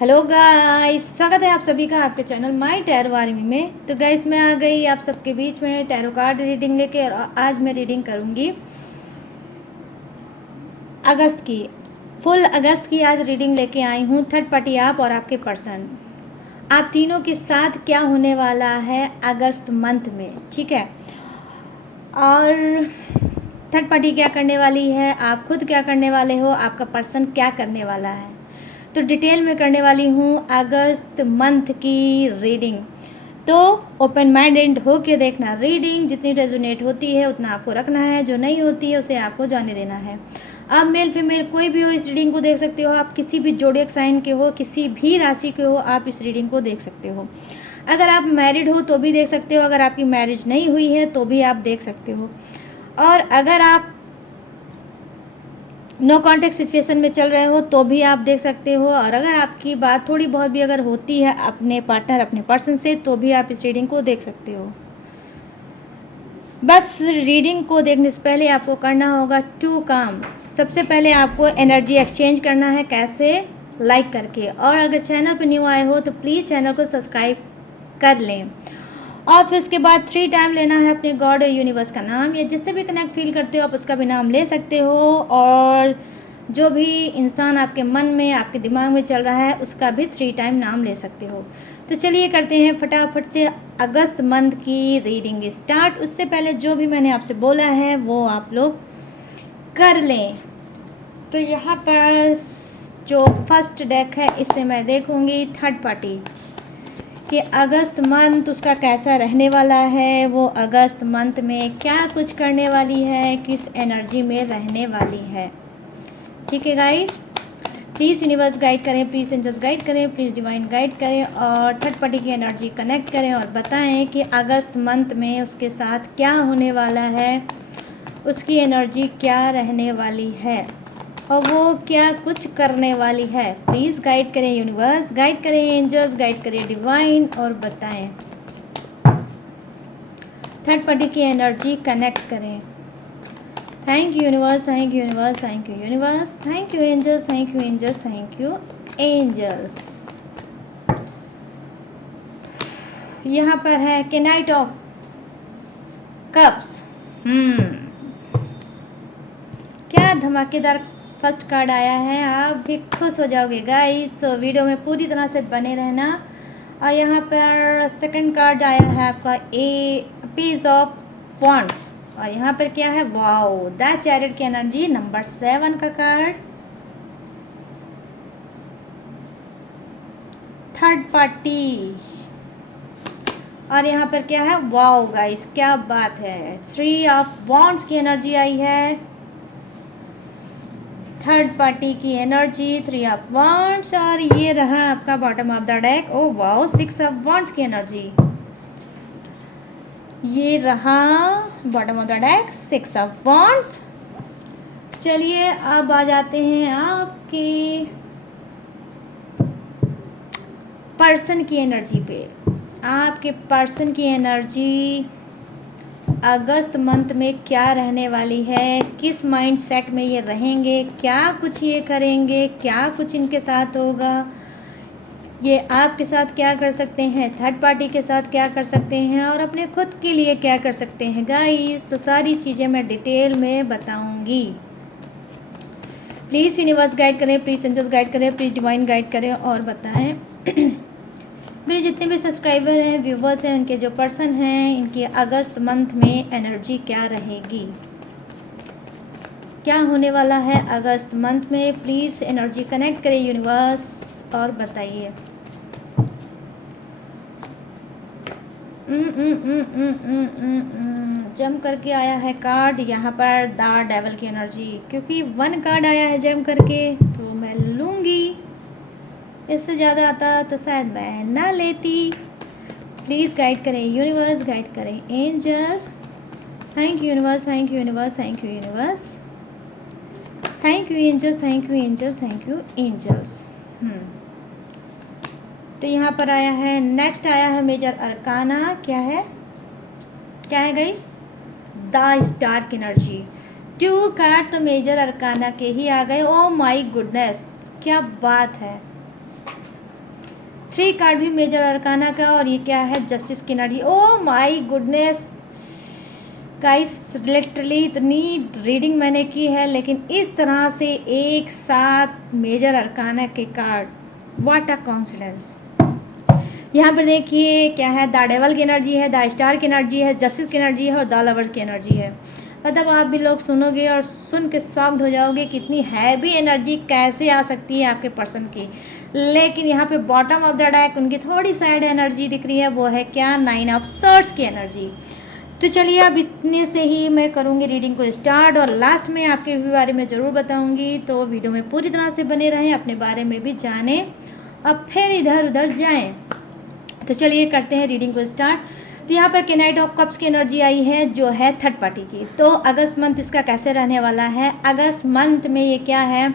Hello guys, स्वागत है आप सभी का आपके चैनल माय टैरो आर्मी में। तो गाइस, मैं आ गई आप सबके बीच में टैरो कार्ड रीडिंग लेके। और आज मैं रीडिंग करूंगी अगस्त की, फुल अगस्त की आज रीडिंग लेके आई हूँ। थर्ड पार्टी आप और आपके पर्सन, आप तीनों के साथ क्या होने वाला है अगस्त मंथ में, ठीक है। और थर्ड पार्टी क्या करने वाली है, आप खुद क्या करने वाले हो, आपका पर्सन क्या करने वाला है, तो डिटेल में करने वाली हूँ अगस्त मंथ की रीडिंग। तो ओपन माइंडेड होके देखना, रीडिंग जितनी रेजोनेट होती है उतना आपको रखना है, जो नहीं होती है उसे आपको जाने देना है। अब मेल फीमेल कोई भी हो इस रीडिंग को देख सकते हो, आप किसी भी जोडिएक साइन के हो, किसी भी राशि के हो, आप इस रीडिंग को देख सकते हो। अगर आप मैरिड हो तो भी देख सकते हो, अगर आपकी मैरिज नहीं हुई है तो भी आप देख सकते हो, और अगर आप नो कॉन्टेक्ट सिचुएशन में चल रहे हो तो भी आप देख सकते हो, और अगर आपकी बात थोड़ी बहुत भी अगर होती है अपने पार्टनर अपने पर्सन से तो भी आप इस रीडिंग को देख सकते हो। बस रीडिंग को देखने से पहले आपको करना होगा टू काम। सबसे पहले आपको एनर्जी एक्सचेंज करना है, कैसे, लाइक करके। और अगर चैनल पर न्यू आए हो तो प्लीज़ चैनल को सब्सक्राइब कर लें। और फिर उसके बाद 3 टाइम लेना है अपने गॉड और यूनिवर्स का नाम, या जिससे भी कनेक्ट फील करते हो आप उसका भी नाम ले सकते हो, और जो भी इंसान आपके मन में आपके दिमाग में चल रहा है उसका भी 3 टाइम नाम ले सकते हो। तो चलिए करते हैं फटाफट से अगस्त मंथ की रीडिंग स्टार्ट। उससे पहले जो भी मैंने आपसे बोला है वो आप लोग कर लें। तो यहाँ पर जो फर्स्ट डेक है इससे मैं देखूंगी थर्ड पार्टी कि अगस्त मंथ उसका कैसा रहने वाला है, वो अगस्त मंथ में क्या कुछ करने वाली है, किस एनर्जी में रहने वाली है। ठीक है गाइस, प्लीज़ यूनिवर्स गाइड करें, प्लीज़ एंजल्स गाइड करें, प्लीज़ डिवाइन गाइड करें, और थर्ड पार्टी की एनर्जी कनेक्ट करें और बताएं कि अगस्त मंथ में उसके साथ क्या होने वाला है, उसकी एनर्जी क्या रहने वाली है, और वो क्या कुछ करने वाली है। प्लीज़ गाइड करें यूनिवर्स, गाइड करें एंजल्स, गाइड करें डिवाइन, और बताएं। थर्ड पार्टी की एनर्जी कनेक्ट करें। Thank you universe, thank you universe, thank you universe, thank you angels, thank you angels, thank you angels. यहाँ पर है कि नाइट ऑफ कप्स। क्या धमाकेदार फर्स्ट कार्ड आया है, आप भी खुश हो जाओगे गाइस, तो वीडियो में पूरी तरह से बने रहना। और यहाँ पर सेकंड कार्ड आया है आपका ए पीस ऑफ वॉन्ड्स, और यहाँ पर क्या है, वाओ, द चैरियट की एनर्जी, नंबर 7 का कार्ड। थर्ड पार्टी, और यहाँ पर क्या है, वाओ गाइस क्या बात है, 3 ऑफ वॉन्ड्स की एनर्जी आई है। थर्ड पार्टी की एनर्जी 3 ऑफ वॉन्ड्स, और ये रहा आपका bottom of the deck. Oh wow, 6 of wands की एनर्जी, ये रहा bottom of the deck, 6 of wands. चलिए अब आ जाते हैं आपके पर्सन की एनर्जी पे। आपके पर्सन की एनर्जी अगस्त मंथ में क्या रहने वाली है, किस माइंड सेट में ये रहेंगे, क्या कुछ ये करेंगे, क्या कुछ इनके साथ होगा, ये आपके साथ क्या कर सकते हैं, थर्ड पार्टी के साथ क्या कर सकते हैं, और अपने खुद के लिए क्या कर सकते हैं गाइस। तो सारी चीज़ें मैं डिटेल में बताऊंगी। प्लीज़ यूनिवर्स गाइड करें, प्लीज़ एंजल्स गाइड करें, प्लीज़ डिवाइन गाइड करें, और बताएं मेरे जितने भी सब्सक्राइबर हैं, व्यूवर्स हैं, उनके जो पर्सन हैं, इनकी अगस्त मंथ में एनर्जी क्या रहेगी, क्या होने वाला है अगस्त मंथ में। प्लीज़ एनर्जी कनेक्ट करें यूनिवर्स और बताइए। जम करके आया है कार्ड यहाँ पर द डेविल की एनर्जी, क्योंकि 1 कार्ड आया है जम करके तो मैं लूँगी, इससे ज़्यादा आता तो शायद मैं ना लेती। प्लीज़ गाइड करें यूनिवर्स, गाइड करें angels. Thank you universe, thank you universe, thank you universe, thank you angels, thank you angels, thank you angels. तो यहाँ पर आया है, नेक्स्ट आया है मेजर अरकाना। क्या है, क्या है गाइस, द स्टार की एनर्जी। 2 कार्ड तो मेजर अरकाना के ही आ गए। ओ माय गुडनेस, क्या बात है, 3 कार्ड भी मेजर अरकाना का, और ये क्या है, जस्टिस की energy. Oh my goodness guys, literally इतनी रीडिंग मैंने की है, लेकिन इस तरह से एक साथ मेजर अरकाना के कार्ड, व्हाट अ कॉन्सिडेंस। यहाँ पर देखिए क्या है, द डेवल की एनर्जी है, द स्टार की एनर्जी है, जस्टिस की एनर्जी है और द लवर्स की एनर्जी है। मतलब आप भी लोग सुनोगे और सुन के शॉक्ड हो जाओगे कि इतनी हैवी एनर्जी कैसे आ सकती है आपके पर्सन की। लेकिन यहाँ पे बॉटम ऑफ द डेक उनकी थोड़ी साइड एनर्जी दिख रही है, वो है क्या, 9 ऑफ सॉर्ड्स की एनर्जी। तो चलिए अब इतने से ही मैं करूँगी रीडिंग को स्टार्ट, और लास्ट में आपके भी बारे में ज़रूर बताऊँगी। तो वीडियो में पूरी तरह से बने रहें, अपने बारे में भी जानें, अब फिर इधर उधर जाएं। तो चलिए करते हैं रीडिंग को स्टार्ट। तो यहाँ पर नाइट ऑफ कप्स की एनर्जी आई है, जो है थर्ड पार्टी की। तो अगस्त मंथ इसका कैसे रहने वाला है, अगस्त मंथ में ये क्या है,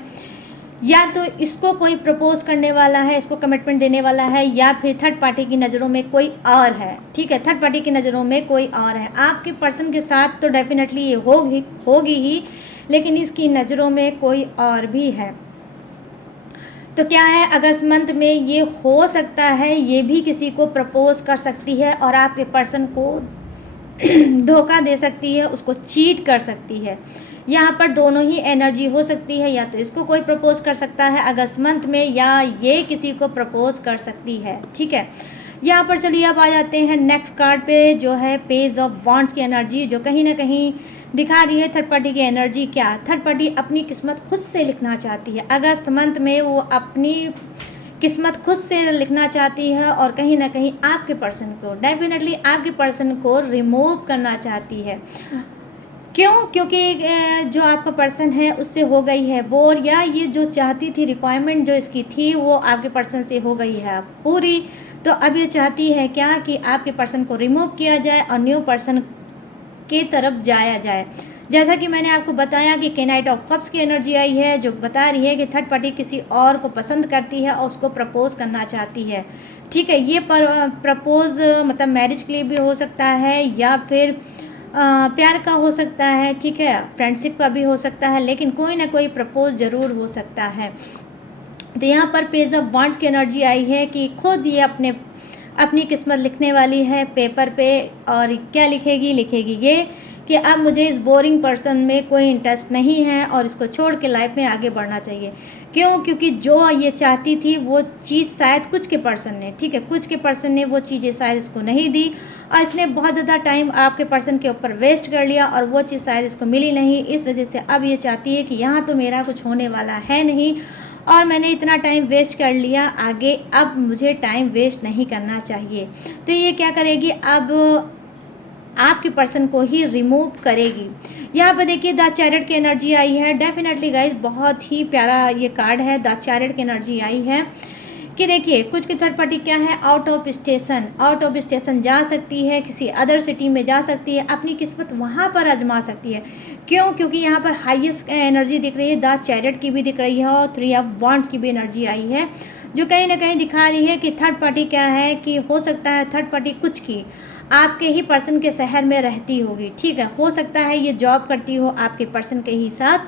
या तो इसको कोई प्रपोज करने वाला है, इसको कमिटमेंट देने वाला है, या फिर थर्ड पार्टी की नज़रों में कोई और है। ठीक है, थर्ड पार्टी की नज़रों में कोई और है। आपके पर्सन के साथ तो डेफिनेटली ये होगी ही, लेकिन इसकी नज़रों में कोई और भी है। तो क्या है, अगस्त मंथ में ये हो सकता है ये भी किसी को प्रपोज कर सकती है और आपके पर्सन को धोखा दे सकती है, उसको चीट कर सकती है। यहाँ पर दोनों ही एनर्जी हो सकती है, या तो इसको कोई प्रपोज कर सकता है अगस्त मंथ में, या ये किसी को प्रपोज कर सकती है। ठीक है, यहाँ पर चलिए अब आ जाते हैं नेक्स्ट कार्ड पे, जो है पेज ऑफ वॉन्ड्स की एनर्जी, जो कहीं ना कहीं दिखा रही है थर्ड पार्टी की एनर्जी। क्या, थर्ड पार्टी अपनी किस्मत खुद से लिखना चाहती है अगस्त मंथ में, वो अपनी किस्मत खुद से लिखना चाहती है, और कहीं ना कहीं आपके पर्सन को, डेफिनेटली आपके पर्सन को रिमूव करना चाहती है। क्यों, क्योंकि जो आपका पर्सन है उससे हो गई है बोर, या ये जो चाहती थी, रिक्वायरमेंट जो इसकी थी वो आपके पर्सन से हो गई है पूरी। तो अब ये चाहती है क्या, कि आपके पर्सन को रिमूव किया जाए और न्यू पर्सन के तरफ जाया जाए। जैसा कि मैंने आपको बताया कि नाइट ऑफ कप्स की एनर्जी आई है, जो बता रही है कि थर्ड पार्टी किसी और को पसंद करती है और उसको प्रपोज करना चाहती है। ठीक है, ये प्रपोज मतलब मैरिज के लिए भी हो सकता है, या फिर प्यार का हो सकता है। ठीक है, फ्रेंडशिप का भी हो सकता है, लेकिन कोई ना कोई प्रपोज ज़रूर हो सकता है। तो यहाँ पर पेज ऑफ वॉन्ड्स की एनर्जी आई है कि खुद ये अपनी किस्मत लिखने वाली है पेपर पे, और क्या लिखेगी ये कि अब मुझे इस बोरिंग पर्सन में कोई इंटरेस्ट नहीं है और इसको छोड़ के लाइफ में आगे बढ़ना चाहिए। क्यों, क्योंकि जो ये चाहती थी वो चीज़ शायद कुछ के पर्सन ने, ठीक है, कुछ के पर्सन ने वो चीज़ें शायद इसको नहीं दी, और इसने बहुत ज़्यादा टाइम आपके पर्सन के ऊपर वेस्ट कर लिया, और वो चीज़ शायद इसको मिली नहीं। इस वजह से अब ये चाहती है कि यहाँ तो मेरा कुछ होने वाला है नहीं, और मैंने इतना टाइम वेस्ट कर लिया, आगे अब मुझे टाइम वेस्ट नहीं करना चाहिए। तो ये क्या करेगी, अब आपके पर्सन को ही रिमूव करेगी। यहाँ पर देखिए द चैरियट की एनर्जी आई है। डेफिनेटली गाइस बहुत ही प्यारा ये कार्ड है, द चैरियट की एनर्जी आई है कि देखिए कुछ की थर्ड पार्टी क्या है, आउट ऑफ स्टेशन जा सकती है, किसी अदर सिटी में जा सकती है, अपनी किस्मत वहाँ पर आजमा सकती है। क्यों, क्योंकि यहाँ पर हाईएस्ट एनर्जी दिख रही है, द चैरियट की भी दिख रही है और 3 ऑफ वॉन्ड्स की भी एनर्जी आई है, जो कहीं ना कहीं दिखा रही है कि थर्ड पार्टी क्या है, कि हो सकता है थर्ड पार्टी कुछ की आपके ही पर्सन के शहर में रहती होगी। ठीक है, हो सकता है ये जॉब करती हो आपके पर्सन के ही साथ,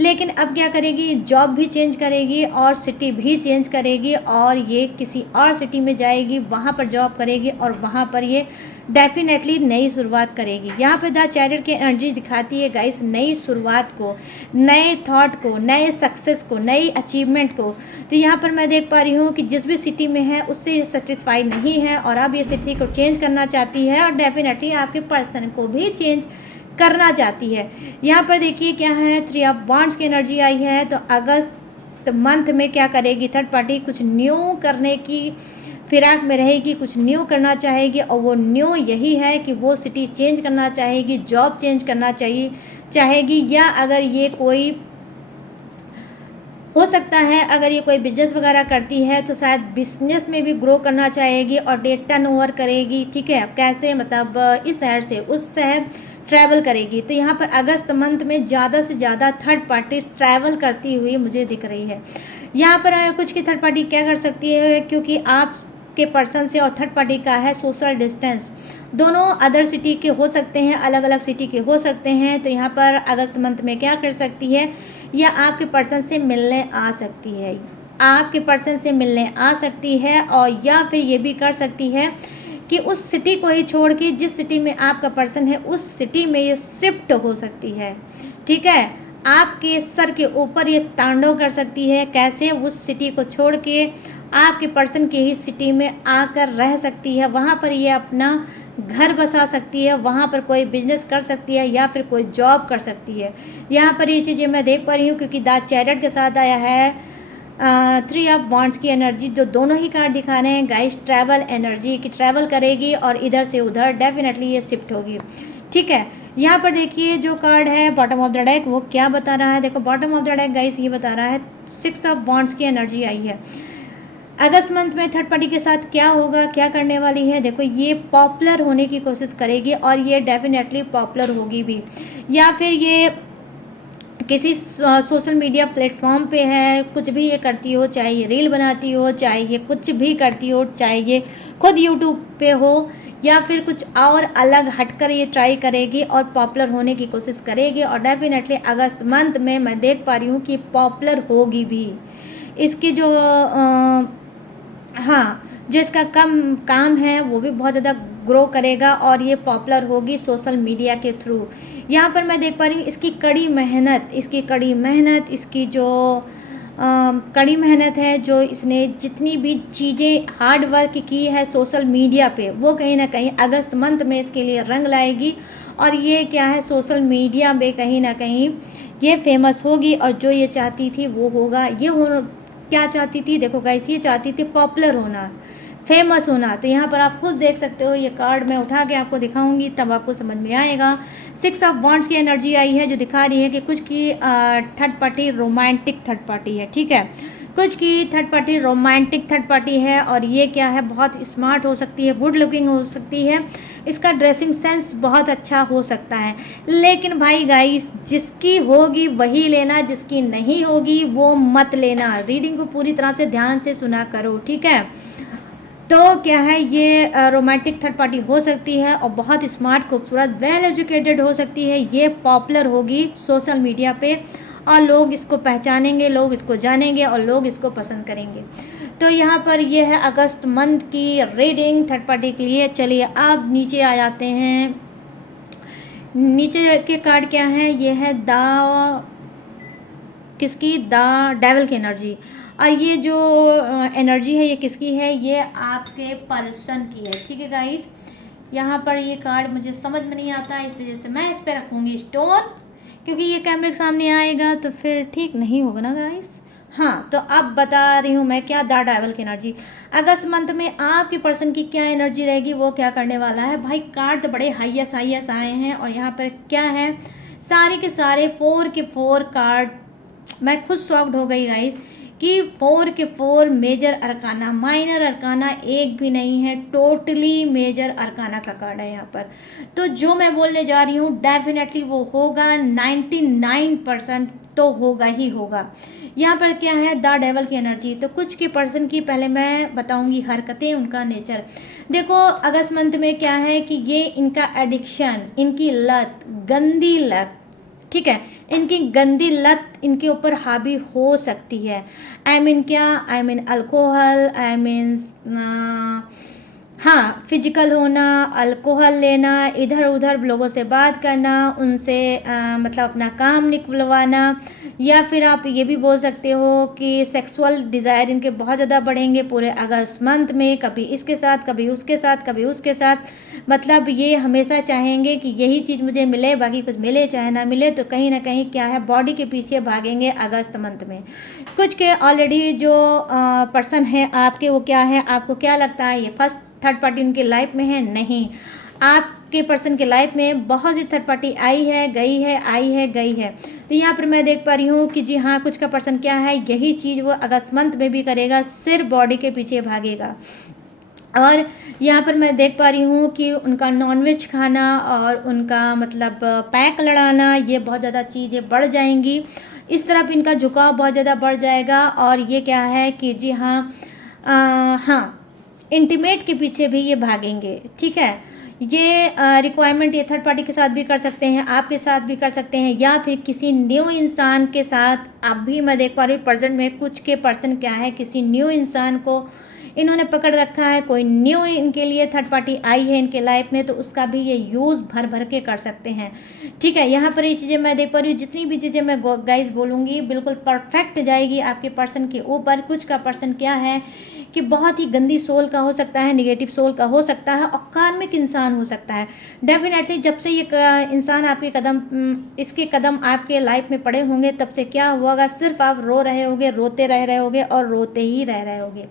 लेकिन अब क्या करेगी, जॉब भी चेंज करेगी और सिटी भी चेंज करेगी, और ये किसी और सिटी में जाएगी, वहाँ पर जॉब करेगी और वहाँ पर ये डेफिनेटली नई शुरुआत करेगी। यहाँ पे द चैरियट की एनर्जी दिखाती है गाइस नई शुरुआत को, नए थॉट को, नए सक्सेस को, नई अचीवमेंट को। तो यहाँ पर मैं देख पा रही हूँ कि जिस भी सिटी में है उससे सेटिस्फाइड नहीं है, और अब ये सिटी को चेंज करना चाहती है, और डेफिनेटली आपके पर्सन को भी चेंज करना चाहती है। यहाँ पर देखिए क्या है, 3 ऑफ वॉन्ड्स की एनर्जी आई है। तो अगस्त मंथ में क्या करेगी थर्ड पार्टी, कुछ न्यू करने की फिराक में रहेगी, कुछ न्यू करना चाहेगी, और वो न्यू यही है कि वो सिटी चेंज करना चाहेगी, जॉब चेंज करना चाहेगी, या अगर ये कोई हो सकता है अगर ये कोई बिजनेस वगैरह करती है तो शायद बिजनेस में भी ग्रो करना चाहेगी और टर्नओवर करेगी। ठीक है, कैसे, मतलब इस शहर से उस शहर ट्रैवल करेगी। तो यहाँ पर अगस्त मंथ में ज़्यादा से ज़्यादा थर्ड पार्टी ट्रैवल करती हुई मुझे दिख रही है। यहाँ पर कुछ की थर्ड पार्टी क्या कर सकती है, क्योंकि आप के पर्सन से और थर्ड पार्टी का है सोशल डिस्टेंस, दोनों अदर सिटी के हो सकते हैं, अलग अलग सिटी के हो सकते हैं। तो यहाँ पर अगस्त मंथ में क्या कर सकती है, या आपके पर्सन से मिलने आ सकती है। आपके पर्सन से मिलने आ सकती है, और या फिर ये भी कर सकती है कि उस सिटी को ही छोड़ के जिस सिटी में आपका पर्सन है उस सिटी में ये शिफ्ट हो सकती है। ठीक है, आपके सर के ऊपर ये तांडव कर सकती है। कैसे? उस सिटी को छोड़ के आपके पर्सन के ही सिटी में आकर रह सकती है, वहाँ पर ये अपना घर बसा सकती है, वहाँ पर कोई बिजनेस कर सकती है या फिर कोई जॉब कर सकती है। यहाँ पर ये चीज़ें मैं देख पा रही हूँ क्योंकि द चैरियट के साथ आया है 3 ऑफ वॉन्ड्स की एनर्जी, जो दोनों ही कार्ड दिखा रहे हैं गाइस ट्रैवल एनर्जी की, ट्रैवल करेगी और इधर से उधर डेफिनेटली ये शिफ्ट होगी। ठीक है, यहाँ पर देखिए जो कार्ड है बॉटम ऑफ द डेक वो क्या बता रहा है। देखो bottom of the deck guys ये बता रहा है 6 ऑफ वॉन्ड्स की एनर्जी आई है। अगस्त मंथ में थर्ड पार्टी के साथ क्या होगा, क्या करने वाली है। देखो ये पॉपुलर होने की कोशिश करेगी और ये डेफिनेटली पॉपुलर होगी भी, या फिर ये किसी सोशल मीडिया प्लेटफॉर्म पे है, कुछ भी ये करती हो, चाहे ये रील बनाती हो, चाहे ये कुछ भी करती हो, चाहे ये खुद यूट्यूब पे हो, या फिर कुछ और अलग हटकर ये ट्राई करेगी और पॉपुलर होने की कोशिश करेगी। और डेफिनेटली अगस्त मंथ में मैं देख पा रही हूँ कि पॉपुलर होगी भी। इसकी जो हाँ, जो इसका काम है वो भी बहुत ज़्यादा ग्रो करेगा और ये पॉपुलर होगी सोशल मीडिया के थ्रू। यहाँ पर मैं देख पा रही हूँ इसकी कड़ी मेहनत, इसकी जो कड़ी मेहनत है, जो इसने जितनी भी चीज़ें हार्ड वर्क की है सोशल मीडिया पे, वो कहीं ना कहीं अगस्त मंथ में इसके लिए रंग लाएगी। और ये क्या है, सोशल मीडिया में कहीं ना कहीं ये फेमस होगी और जो ये चाहती थी वो होगा। क्या चाहती थी, देखो गाइस ये चाहती थी पॉपुलर होना, फेमस होना। तो यहाँ पर आप खुद देख सकते हो, ये कार्ड मैं उठा के आपको दिखाऊंगी तब आपको समझ में आएगा। 6 ऑफ वॉन्ड्स की एनर्जी आई है जो दिखा रही है कि कुछ की third party romantic third party है। ठीक है, कुछ की third party romantic third party है और ये क्या है, बहुत स्मार्ट हो सकती है, गुड लुकिंग हो सकती है, इसका ड्रेसिंग सेंस बहुत अच्छा हो सकता है। लेकिन भाई गाइस जिसकी होगी वही लेना, जिसकी नहीं होगी वो मत लेना। रीडिंग को पूरी तरह से ध्यान से सुना करो। ठीक है, तो क्या है, ये रोमांटिक थर्ड पार्टी हो सकती है और बहुत स्मार्ट, खूबसूरत, वेल एजुकेटेड हो सकती है। ये पॉपुलर होगी सोशल मीडिया पे और लोग इसको पहचानेंगे, लोग इसको जानेंगे और लोग इसको पसंद करेंगे। तो यहाँ पर ये है अगस्त मंथ की रीडिंग थर्ड पार्टी के लिए। चलिए अब नीचे आ जाते हैं। नीचे के कार्ड क्या है, ये है किसकी, द डेविल की एनर्जी। और ये जो एनर्जी है ये किसकी है, ये आपके पर्सन की है। ठीक है गाइस, यहाँ पर ये कार्ड मुझे समझ में नहीं आता, इस वजह से मैं इस पर रखूँगी स्टोन, क्योंकि ये कैमरे के सामने आएगा तो फिर ठीक नहीं होगा ना गाइस। हाँ, तो अब बता रही हूँ मैं क्या, द डेविल की एनर्जी। अगस्त मंथ में आपके पर्सन की क्या एनर्जी रहेगी, वो क्या करने वाला है। भाई कार्ड तो बड़े हाईएस्ट आए हैं और यहाँ पर क्या है, सारे के सारे 4 के 4 कार्ड। मैं खुद शॉक्ड हो गई गाइस कि 4 के 4 मेजर अरकाना, माइनर अरकाना एक भी नहीं है, टोटली मेजर अरकाना का कार्ड है यहाँ पर। तो जो मैं बोलने जा रही हूँ डेफिनेटली वो होगा, 99% तो होगा ही होगा। यहाँ पर क्या है, द डेविल की एनर्जी। तो कुछ के पर्सन की पहले मैं बताऊंगी हरकतें, उनका नेचर। देखो अगस्त मंथ में क्या है कि ये इनका एडिक्शन, इनकी लत, गंदी लत, ठीक है, इनकी गंदी लत इनके ऊपर हावी हो सकती है। आई मीन क्या, I mean alcohol, I mean हाँ, फिजिकल होना, अल्कोहल लेना, इधर उधर लोगों से बात करना, उनसे मतलब अपना काम निकलवाना, या फिर आप ये भी बोल सकते हो कि सेक्सुअल डिज़ायर इनके बहुत ज़्यादा बढ़ेंगे पूरे अगस्त मंथ में, कभी इसके साथ, कभी उसके साथ, कभी उसके साथ। मतलब ये हमेशा चाहेंगे कि यही चीज़ मुझे मिले, बाकी कुछ मिले चाहे ना मिले, तो कहीं ना कहीं क्या है, बॉडी के पीछे भागेंगे अगस्त मंथ में। कुछ के ऑलरेडी जो पर्सन है आपके, वो क्या है, आपको क्या लगता है ये फर्स्ट थर्ड पार्टी उनकी लाइफ में है? नहीं, आपके पर्सन के लाइफ में बहुत सी थर्ड पार्टी आई है, गई है, आई है, गई है। तो यहाँ पर मैं देख पा रही हूँ कि जी हाँ, कुछ का पर्सन क्या है, यही चीज़ वो अगस्त मंथ में भी करेगा, सिर्फ बॉडी के पीछे भागेगा। और यहाँ पर मैं देख पा रही हूँ कि उनका नॉनवेज खाना और उनका मतलब पैक लड़ाना, ये बहुत ज़्यादा चीज़ें बढ़ जाएंगी, इस तरफ इनका झुकाव बहुत ज़्यादा बढ़ जाएगा। और ये क्या है कि जी हाँ, हाँ, इंटीमेट के पीछे भी ये भागेंगे। ठीक है, ये रिक्वायरमेंट ये थर्ड पार्टी के साथ भी कर सकते हैं, आपके साथ भी कर सकते हैं, या फिर किसी न्यू इंसान के साथ। अभी मैं देख पा रही हूँ प्रेजेंट में कुछ के पर्सन क्या है, किसी न्यू इंसान को इन्होंने पकड़ रखा है, कोई न्यू इनके लिए थर्ड पार्टी आई है इनके लाइफ में, तो उसका भी ये यूज़ भर भर के कर सकते हैं। ठीक है, यहाँ पर ये चीज़ें मैं देख पा रही हूँ, जितनी भी चीज़ें मैं गाइस बोलूँगी बिल्कुल परफेक्ट जाएगी आपके पर्सन के ऊपर। कुछ का पर्सन क्या है कि बहुत ही गंदी सोल का हो सकता है, निगेटिव सोल का हो सकता है, और कार्मिक इंसान हो सकता है। डेफिनेटली जब से ये इंसान आपके इसके कदम आपके लाइफ में पड़े होंगे, तब से क्या हुआ, सिर्फ आप रो रहे होगे, रोते रह रहे होगे और रोते ही रह रहे होगे।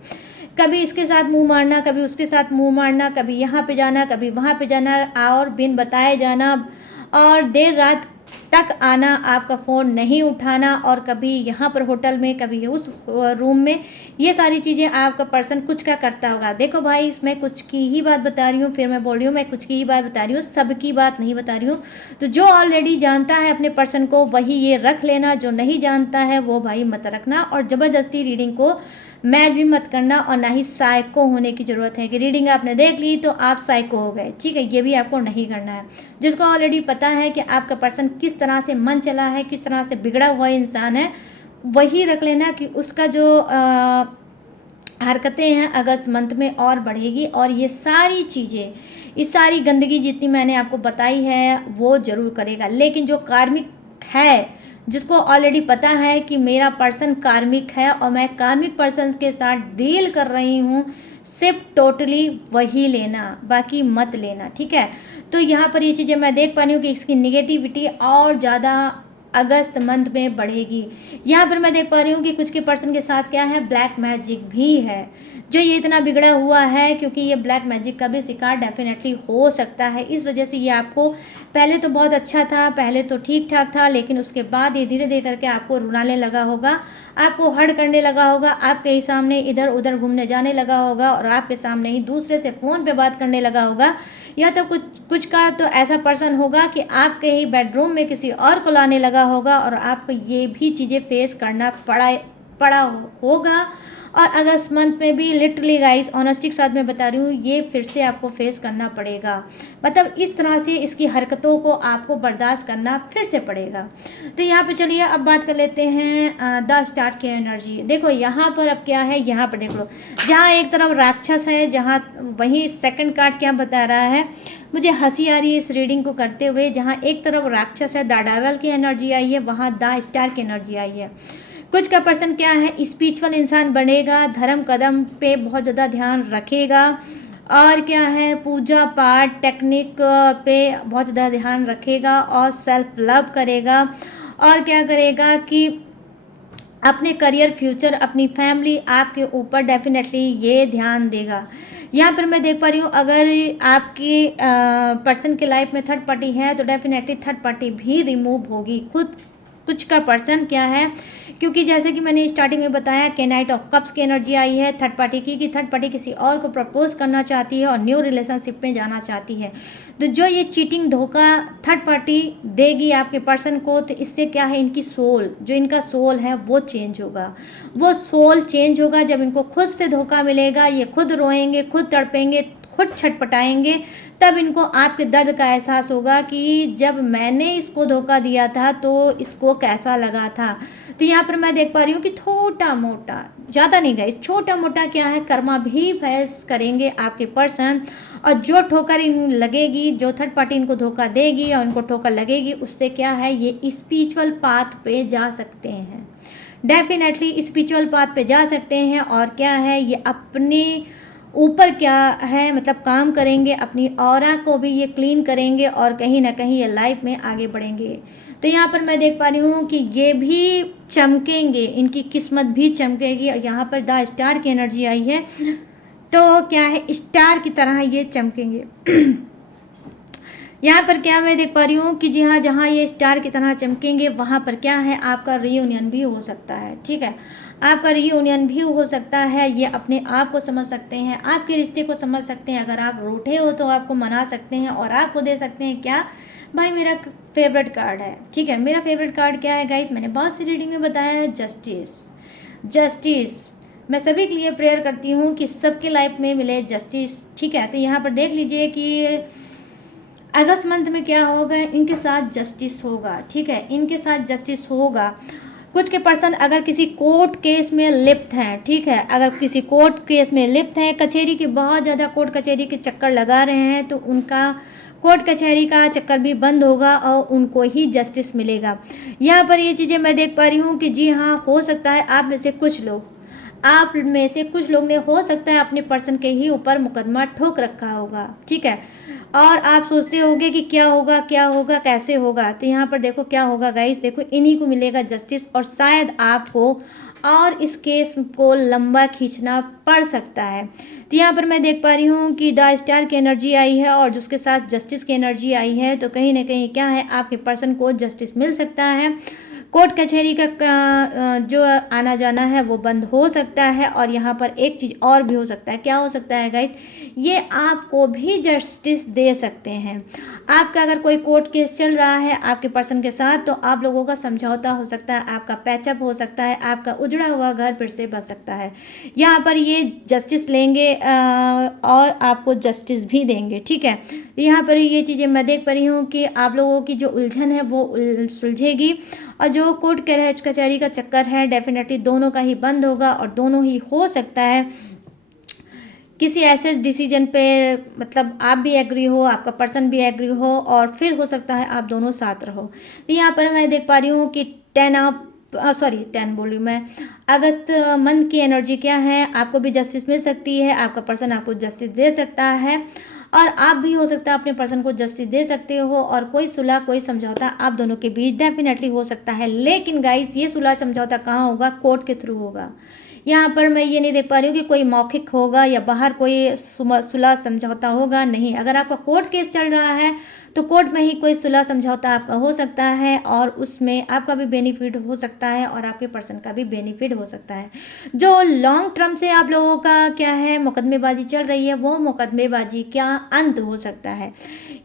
कभी इसके साथ मुंह मारना, कभी उसके साथ मुंह मारना, कभी यहाँ पे जाना, कभी वहाँ पे जाना, और बिन बताए जाना, और देर रात तक आना, आपका फ़ोन नहीं उठाना, और कभी यहाँ पर होटल में, कभी उस रूम में। ये सारी चीज़ें आपका पर्सन कुछ का करता होगा। देखो भाई, इसमें कुछ की ही बात बता रही हूँ, फिर मैं बोल रही हूँ मैं कुछ की ही बात बता रही हूँ, सबकी बात नहीं बता रही हूँ। तो जो ऑलरेडी जानता है अपने पर्सन को वही ये रख लेना, जो नहीं जानता है वो भाई मत रखना, और ज़बरदस्ती रीडिंग को मैच भी मत करना, और ना ही साइको होने की ज़रूरत है कि रीडिंग आपने देख ली तो आप साइको हो गए। ठीक है, ये भी आपको नहीं करना है। जिसको ऑलरेडी पता है कि आपका पर्सन किस तरह से मन चला है, किस तरह से बिगड़ा हुआ इंसान है, वही रख लेना कि उसका जो हरकतें हैं अगस्त मंथ में और बढ़ेगी, और ये सारी चीज़ें, इस सारी गंदगी जितनी मैंने आपको बताई है वो ज़रूर करेगा। लेकिन जो कार्मिक है, जिसको ऑलरेडी पता है कि मेरा पर्सन कार्मिक है और मैं कार्मिक पर्सन के साथ डील कर रही हूँ, सिर्फ टोटली वही लेना, बाकी मत लेना। ठीक है, तो यहाँ पर ये चीज़ें मैं देख पा रही हूँ कि इसकी निगेटिविटी और ज़्यादा अगस्त मंथ में बढ़ेगी। यहाँ पर मैं देख पा रही हूँ कि कुछ के पर्सन के साथ क्या है, ब्लैक मैजिक भी है, जो ये इतना बिगड़ा हुआ है, क्योंकि ये ब्लैक मैजिक का भी शिकार डेफिनेटली हो सकता है। इस वजह से ये आपको, पहले तो बहुत अच्छा था, पहले तो ठीक ठाक था, लेकिन उसके बाद ये धीरे धीरे करके आपको रुलाने लगा होगा, आपको हर्ट करने लगा होगा, आपके ही सामने इधर उधर घूमने जाने लगा होगा, और आपके सामने ही दूसरे से फ़ोन पे बात करने लगा होगा, या तो कुछ का तो ऐसा पर्सन होगा कि आपके ही बेडरूम में किसी और को लाने लगा होगा, और आपको ये भी चीज़ें फेस करना पड़ा होगा। और अगस्त मंथ में भी लिटरली गाइस, ऑनेस्टी के साथ मैं बता रही हूँ, ये फिर से आपको फेस करना पड़ेगा। मतलब इस तरह से इसकी हरकतों को आपको बर्दाश्त करना फिर से पड़ेगा। तो यहाँ पे चलिए अब बात कर लेते हैं द स्टार की एनर्जी। देखो यहाँ पर अब क्या है, यहाँ पर देख लो, जहाँ एक तरफ राक्षस है, जहाँ वहीं सेकंड कार्ड क्या बता रहा है, मुझे हंसी आ रही है इस रीडिंग को करते हुए। जहाँ एक तरफ राक्षस है, द डेविल की एनर्जी आई है, वहाँ द स्टार की एनर्जी आई है। कुछ का पर्सन क्या है, स्पिरिचुअल इंसान बनेगा, धर्म कदम पे बहुत ज़्यादा ध्यान रखेगा, और क्या है, पूजा पाठ टेक्निक पे बहुत ज़्यादा ध्यान रखेगा, और सेल्फ लव करेगा, और क्या करेगा कि अपने करियर, फ्यूचर, अपनी फैमिली, आपके ऊपर डेफिनेटली ये ध्यान देगा। यहाँ पर मैं देख पा रही हूँ, अगर आपकी पर्सन के लाइफ में थर्ड पार्टी है तो डेफिनेटली थर्ड पार्टी भी रिमूव होगी। खुद कुछ का पर्सन क्या है, क्योंकि जैसे कि मैंने स्टार्टिंग में बताया कि नाइट ऑफ कप्स की एनर्जी आई है थर्ड पार्टी की, कि थर्ड पार्टी किसी और को प्रपोज करना चाहती है और न्यू रिलेशनशिप में जाना चाहती है। तो जो ये चीटिंग धोखा थर्ड पार्टी देगी आपके पर्सन को, तो इससे क्या है, इनकी सोल, जो इनका सोल है वो चेंज होगा। वो सोल चेंज होगा जब इनको खुद से धोखा मिलेगा, ये खुद रोएंगे, खुद तड़पेंगे, खुद छटपटाएंगे, तब इनको आपके दर्द का एहसास होगा कि जब मैंने इसको धोखा दिया था तो इसको कैसा लगा था। तो यहाँ पर मैं देख पा रही हूँ कि छोटा मोटा, ज़्यादा नहीं गई, छोटा मोटा क्या है, कर्मा भी फेस करेंगे आपके पर्सन, और जो ठोकर इन लगेगी, जो थर्ड पार्टी इनको धोखा देगी और इनको ठोकर लगेगी, उससे क्या है, ये स्पिरिचुअल पाथ पे जा सकते हैं, डेफिनेटली स्पिरिचुअल पाथ पे जा सकते हैं। और क्या है, ये अपने ऊपर क्या है, मतलब काम करेंगे, अपनी ऑरा को भी ये क्लीन करेंगे, और कहीं ना कहीं ये लाइफ में आगे बढ़ेंगे। तो यहाँ पर मैं देख पा रही हूँ कि ये भी चमकेंगे, इनकी किस्मत भी चमकेगी, और यहाँ पर द स्टार की एनर्जी आई है, तो क्या है, स्टार की तरह ये चमकेंगे। यहाँ पर क्या मैं देख पा रही हूँ कि जी हाँ, जहाँ ये स्टार की तरह चमकेंगे वहाँ पर क्या है, आपका रीयूनियन भी हो सकता है। ठीक है, आपका रीयूनियन भी हो सकता है। ये अपने आप को समझ सकते हैं, आपके रिश्ते को समझ सकते हैं। अगर आप रूठे हो तो आपको मना सकते हैं, और आपको दे सकते हैं क्या, भाई मेरा फेवरेट कार्ड है। ठीक है, मेरा फेवरेट कार्ड क्या है गाइस, मैंने बहुत सी रीडिंग में बताया है, जस्टिस। जस्टिस मैं सभी के लिए प्रेयर करती हूँ कि सबके लाइफ में मिले जस्टिस। ठीक है, तो यहाँ पर देख लीजिए कि अगस्त मंथ में क्या होगा, इनके साथ जस्टिस होगा, ठीक है, इनके साथ जस्टिस होगा। कुछ के पर्सन अगर किसी कोर्ट केस में लिप्त हैं, ठीक है, अगर किसी कोर्ट केस में लिप्त हैं, कचहरी के बहुत ज़्यादा कोर्ट कचहरी के चक्कर लगा रहे हैं, तो उनका कोर्ट कचहरी का चक्कर भी बंद होगा और उनको ही जस्टिस मिलेगा। यहाँ पर ये चीज़ें मैं देख पा रही हूँ कि जी हाँ, हो सकता है आप में से कुछ लोग ने हो सकता है अपने पर्सन के ही ऊपर मुकदमा ठोक रखा होगा, ठीक है, और आप सोचते होगे कि क्या होगा क्या होगा कैसे होगा। तो यहाँ पर देखो क्या होगा गाइस, देखो इन्हीं को मिलेगा जस्टिस, और शायद आपको और इस केस को लंबा खींचना पड़ सकता है। तो यहाँ पर मैं देख पा रही हूँ कि द स्टार की एनर्जी आई है और जिसके साथ जस्टिस की एनर्जी आई है, तो कहीं ना कहीं क्या है, आपके पर्सन को जस्टिस मिल सकता है। कोर्ट कचहरी का जो आना जाना है वो बंद हो सकता है। और यहाँ पर एक चीज़ और भी हो सकता है, क्या हो सकता है गाइस, ये आपको भी जस्टिस दे सकते हैं। आपका अगर कोई कोर्ट केस चल रहा है आपके पर्सन के साथ, तो आप लोगों का समझौता हो सकता है, आपका पैचअप हो सकता है, आपका उजड़ा हुआ घर फिर से बच सकता है। यहाँ पर ये जस्टिस लेंगे और आपको जस्टिस भी देंगे, ठीक है। यहाँ पर ये चीज़ें मैं देख पा रही हूँ कि आप लोगों की जो उलझन है वो सुलझेगी, और जो कोर्ट कचहरी का चक्कर है डेफिनेटली दोनों का ही बंद होगा, और दोनों ही हो सकता है किसी ऐसे डिसीजन पे, मतलब आप भी एग्री हो, आपका पर्सन भी एग्री हो, और फिर हो सकता है आप दोनों साथ रहो। तो यहाँ पर मैं देख पा रही हूँ कि 10 बोल रही हूँ मैं, अगस्त मंथ की एनर्जी क्या है, आपको भी जस्टिस मिल सकती है, आपका पर्सन आपको जस्टिस दे सकता है, और आप भी हो सकता है अपने पर्सन को जस्टिस दे सकते हो, और कोई सुलह कोई समझौता आप दोनों के बीच डेफिनेटली हो सकता है। लेकिन गाइस ये सुलह समझौता कहाँ होगा, कोर्ट के थ्रू होगा। यहाँ पर मैं ये नहीं देख पा रही हूँ कि कोई मौखिक होगा या बाहर कोई सुलह समझौता होगा, नहीं। अगर आपका कोर्ट केस चल रहा है तो कोर्ट में ही कोई सुलह समझौता आपका हो सकता है, और उसमें आपका भी बेनिफिट हो सकता है और आपके पर्सन का भी बेनिफिट हो सकता है। जो लॉन्ग टर्म से आप लोगों का क्या है मुकदमेबाजी चल रही है, वो मुकदमेबाजी का अंत हो सकता है।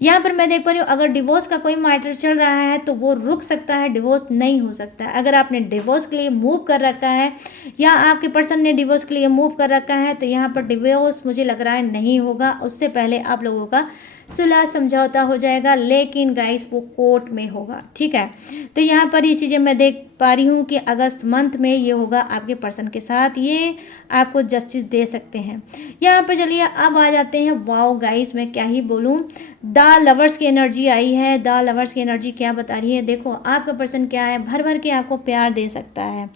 यहाँ पर मैं देख पा रही हूँ अगर डिवोर्स का कोई मैटर चल रहा है तो वो रुक सकता है, डिवोर्स नहीं हो सकता है। अगर आपने डिवोर्स के लिए मूव कर रखा है या आपके पर्सन ने डिवोर्स के लिए मूव कर रखा है, तो यहाँ पर डिवोर्स मुझे लग रहा है नहीं होगा, उससे पहले आप लोगों का सुलह समझौता हो जाएगा, लेकिन गाइस वो कोर्ट में होगा, ठीक है। तो यहाँ पर ये चीज़ें मैं देख पा रही हूँ कि अगस्त मंथ में ये होगा आपके पर्सन के साथ, ये आपको जस्टिस दे सकते हैं। यहाँ पर चलिए अब आ जाते हैं, वाओ गाइस मैं क्या ही बोलूँ, द लवर्स की एनर्जी आई है। द लवर्स की एनर्जी क्या बता रही है, देखो आपका पर्सन क्या है, भर भर के आपको प्यार दे सकता है।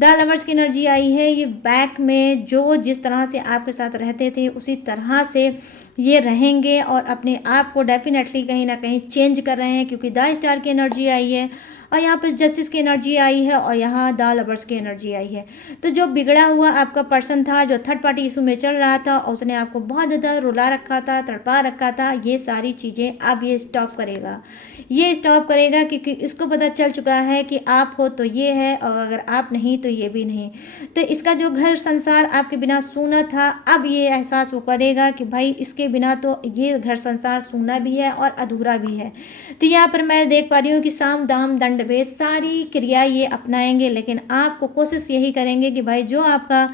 द लवर्स की एनर्जी आई है, ये बैक में जो जिस तरह से आपके साथ रहते थे उसी तरह से ये रहेंगे, और अपने आप को डेफिनेटली कहीं ना कहीं चेंज कर रहे हैं, क्योंकि द स्टार की एनर्जी आई है और यहाँ पर जस्टिस की एनर्जी आई है और यहाँ द लवर्स की एनर्जी आई है। तो जो बिगड़ा हुआ आपका पर्सन था, जो थर्ड पार्टी इशू में चल रहा था और उसने आपको बहुत ज़्यादा रुला रखा था, तड़पा रखा था, ये सारी चीज़ें अब ये स्टॉप करेगा। ये स्टॉप करेगा क्योंकि इसको पता चल चुका है कि आप हो तो ये है, और अगर आप नहीं तो ये भी नहीं। तो इसका जो घर संसार आपके बिना सूना था, अब ये एहसास वो करेगा कि भाई इसके बिना तो ये घर संसार सूना भी है और अधूरा भी है। तो यहाँ पर मैं देख पा रही हूँ कि साम दाम दंड भेद सारी क्रिया ये अपनाएंगे, लेकिन आपको कोशिश यही करेंगे कि भाई जो आपका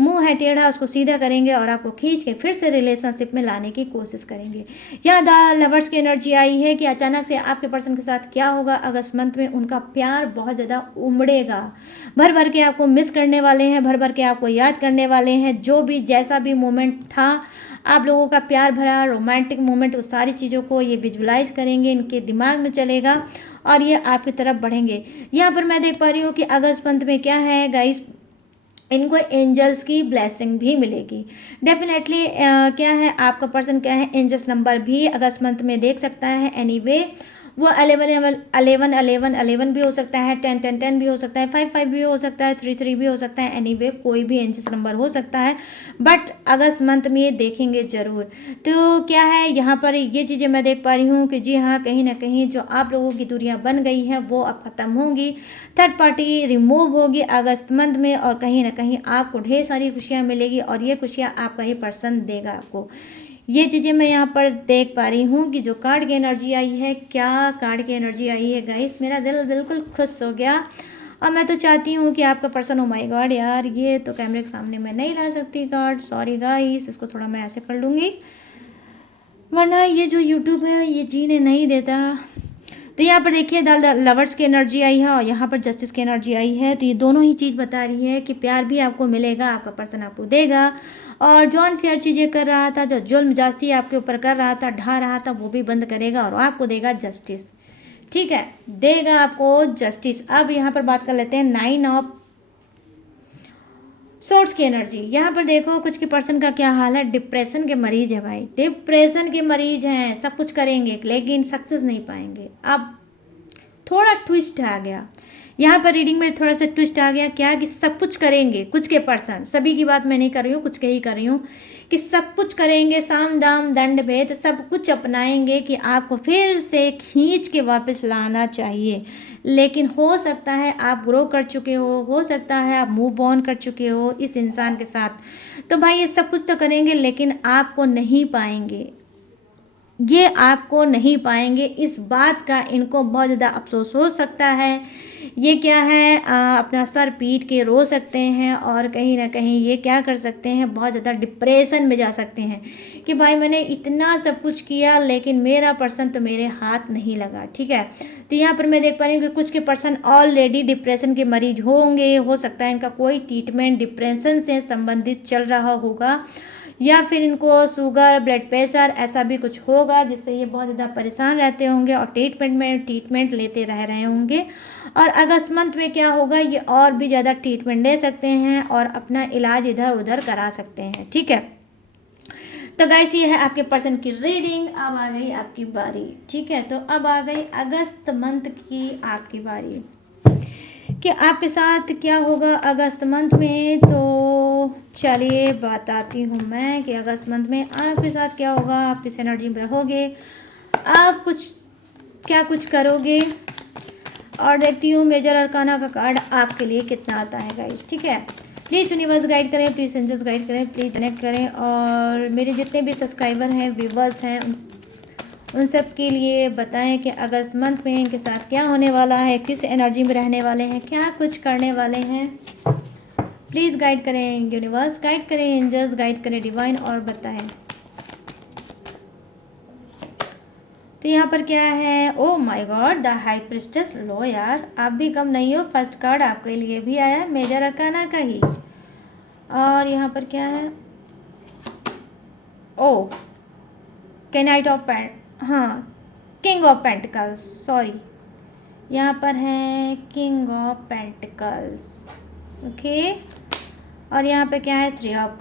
मुंह है टेढ़ा उसको सीधा करेंगे और आपको खींच के फिर से रिलेशनशिप में लाने की कोशिश करेंगे। यहाँ द लवर्स की एनर्जी आई है कि अचानक से आपके पर्सन के साथ क्या होगा, अगस्त मंथ में उनका प्यार बहुत ज़्यादा उमड़ेगा, भर भर के आपको मिस करने वाले हैं, भर भर के आपको याद करने वाले हैं। जो भी जैसा भी मोमेंट था आप लोगों का प्यार भरा रोमांटिक मोमेंट, उस सारी चीज़ों को ये विजुलाइज करेंगे, इनके दिमाग में चलेगा और ये आपकी तरफ बढ़ेंगे। यहाँ पर मैं देख पा रही हूँ कि अगस्त मंथ में क्या है गाइस, इनको एंजल्स की ब्लेसिंग भी मिलेगी डेफिनेटली। क्या है आपका पर्सन क्या है, एंजल्स नंबर भी अगस्त मंथ में देख सकता है। एनीवे वो 11 भी हो सकता है, 10 भी हो सकता है, 5 भी हो सकता है, 3 भी हो सकता है। एनीवे कोई भी एंजल्स नंबर हो सकता है, बट अगस्त मंथ में ये देखेंगे जरूर। तो क्या है यहाँ पर ये चीज़ें मैं देख पा रही हूँ कि जी हाँ, कहीं ना कहीं जो आप लोगों की दूरियां बन गई हैं वो अब खत्म होंगी, थर्ड पार्टी रिमूव होगी अगस्त मंथ में, और कहीं ना कहीं आपको ढेर सारी खुशियाँ मिलेगी, और ये खुशियाँ आपका ही पर्सन देगा आपको। ये चीज़ें मैं यहाँ पर देख पा रही हूँ कि जो कार्ड की एनर्जी आई है, क्या कार्ड की एनर्जी आई है गाइस, मेरा दिल बिल्कुल खुश हो गया। और मैं तो चाहती हूँ कि आपका पर्सन, ओ माय गॉड यार, ये तो कैमरे के सामने मैं नहीं ला सकती कार्ड, सॉरी गाइस, इसको थोड़ा मैं ऐसे कर लूँगी। वरना ये जो यूट्यूब है ये जीने नहीं देता। तो यहाँ पर देखिए द लवर्स की एनर्जी आई है और यहाँ पर जस्टिस की एनर्जी आई है। तो ये दोनों ही चीज़ बता रही है कि प्यार भी आपको मिलेगा, आपका पर्सन आपको देगा, और जो अनफेयर चीज़ें कर रहा था, जो जुल्म जास्ती आपके ऊपर कर रहा था, ढा रहा था, वो भी बंद करेगा और आपको देगा जस्टिस। ठीक है, देगा आपको जस्टिस। अब यहाँ पर बात कर लेते हैं 9 ऑफ सोर्स की एनर्जी। यहाँ पर देखो कुछ के पर्सन का क्या हाल है, डिप्रेशन के मरीज है भाई, डिप्रेशन के मरीज हैं, सब कुछ करेंगे लेकिन सक्सेस नहीं पाएंगे। अब थोड़ा ट्विस्ट आ गया यहाँ पर रीडिंग में, थोड़ा सा ट्विस्ट आ गया क्या कि सब कुछ करेंगे, कुछ के पर्सन, सभी की बात मैं नहीं कर रही हूँ, कुछ के ही कर रही हूँ, कि सब कुछ करेंगे, साम दाम दंड भेद सब कुछ अपनाएंगे कि आपको फिर से खींच के वापस लाना चाहिए। लेकिन हो सकता है आप ग्रो कर चुके हो सकता है आप मूव ऑन कर चुके हो इस इंसान के साथ। तो भाई ये सब कुछ तो करेंगे लेकिन आपको नहीं पाएंगे, ये आपको नहीं पाएंगे। इस बात का इनको बहुत ज़्यादा अफसोस हो सकता है। ये क्या है, अपना सर पीट के रो सकते हैं और कहीं ना कहीं ये क्या कर सकते हैं, बहुत ज़्यादा डिप्रेशन में जा सकते हैं कि भाई मैंने इतना सब कुछ किया लेकिन मेरा पर्सन तो मेरे हाथ नहीं लगा। ठीक है, तो यहाँ पर मैं देख पा रही हूँ कि कुछ के पर्सन ऑलरेडी डिप्रेशन के मरीज होंगे, हो सकता है इनका कोई ट्रीटमेंट डिप्रेशन से संबंधित चल रहा होगा, या फिर इनको शुगर, ब्लड प्रेशर ऐसा भी कुछ होगा जिससे ये बहुत ज़्यादा परेशान रहते होंगे और ट्रीटमेंट लेते रह रहे होंगे। और अगस्त मंथ में क्या होगा, ये और भी ज़्यादा ट्रीटमेंट ले सकते हैं और अपना इलाज इधर उधर करा सकते हैं। ठीक है, तो गाइस ये है आपके पर्सन की रीडिंग। अब आ गई आपकी बारी। ठीक है, तो अब आ गई अगस्त मंथ की आपकी बारी कि आपके साथ क्या होगा अगस्त मंथ में। तो चलिए बताती हूँ मैं कि अगस्त मंथ में आपके साथ क्या होगा, आप किस एनर्जी में रहोगे, आप कुछ करोगे, और देखती हूँ मेजर अरकाना का कार्ड आपके लिए कितना आता है गाइस। ठीक है, प्लीज़ यूनिवर्स गाइड करें, प्लीज़ एंजल्स गाइड करें, प्लीज़ कनेक्ट करें, और मेरे जितने भी सब्सक्राइबर हैं, व्यूवर्स हैं, उन सब के लिए बताएं कि अगस्त मंथ में इनके साथ क्या होने वाला है, किस एनर्जी में रहने वाले हैं, क्या कुछ करने वाले हैं। प्लीज़ गाइड करें यूनिवर्स, गाइड करें एंजल्स, गाइड करें डिवाइन, और बताएं। तो यहाँ पर क्या है, oh my God, the high priestess. लो यार, आप भी कम नहीं हो, फर्स्ट कार्ड आपके लिए भी आया है मेजर अरकाना का ही। और यहाँ पर क्या है, ओ नाइट ऑफ पेंट, हाँ किंग ऑफ पेंटिकल्स, सॉरी, यहाँ पर है किंग ऑफ पेंटिकल्स। ओके, और यहाँ पे क्या है, थ्री ऑफ